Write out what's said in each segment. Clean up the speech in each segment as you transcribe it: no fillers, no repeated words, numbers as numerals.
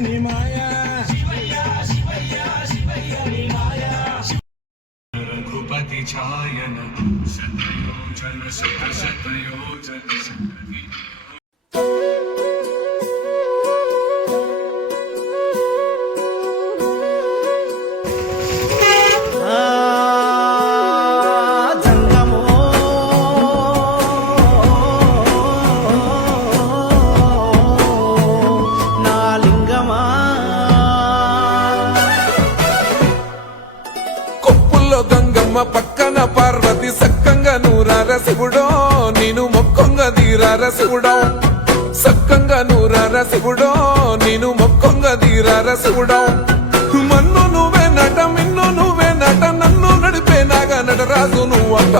నీ మాయా రఘుపతి ఛాయన శతయోజన శతయోజన శతయోజన పక్కన పార్వతి సక్కంగా నూరార శివుడో నేను మొక్కంగా తీరార శివుడో సక్కంగా నూరార శివుడో నేను మొక్కంగా తీరార శివుడో మన్ను నువ్వే నట మిన్ను నువ్వే నట నన్ను నడిపే నాగా నటరాజు నువ్వంట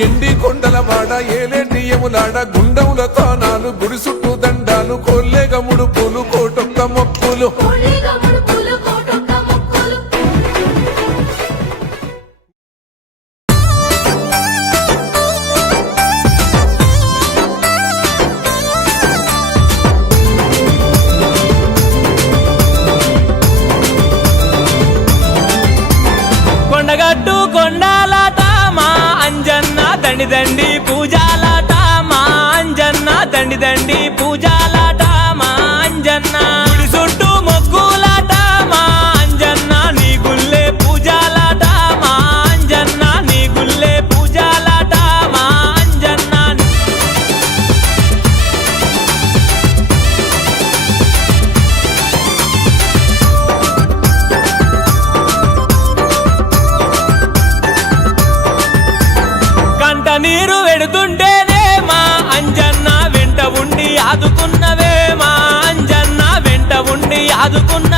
ఎండి కొండల వాడ ఏలేటి యములాడ గుండములతో నాలు గుడి చుట్టూ దండాలు కోల్లేగ ముడుపులు కోటొక్క మొక్కులు కొండగట్టు కొండాలట మా అంజన్న దండి దండి పూజాలట మా అంజన్న దండి దండి పూజాలట మా అంజన్న గుడి చుట్టూ మొక్కులాట మా అంజన్న నీ గుల్లే పూజాలట మా అంజన్న నీ గుల్లే పూజాలట మా అంజన్న కంట నీరు వెడుతుంటేనే మా అంజన్న వెంట ఉండి ఆదుకున్నవే మా అంజన్న వెంట ఉండి ఆదుకున్న